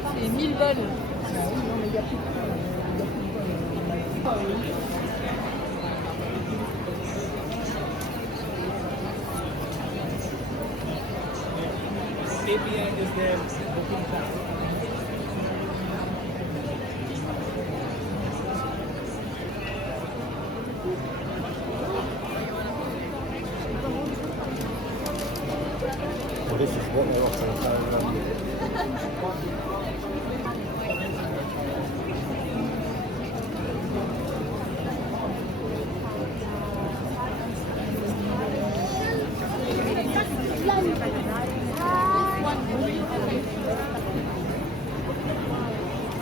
fois, c'est 1000 balles. APN is their booking platform. Well, this is what they're offering. So,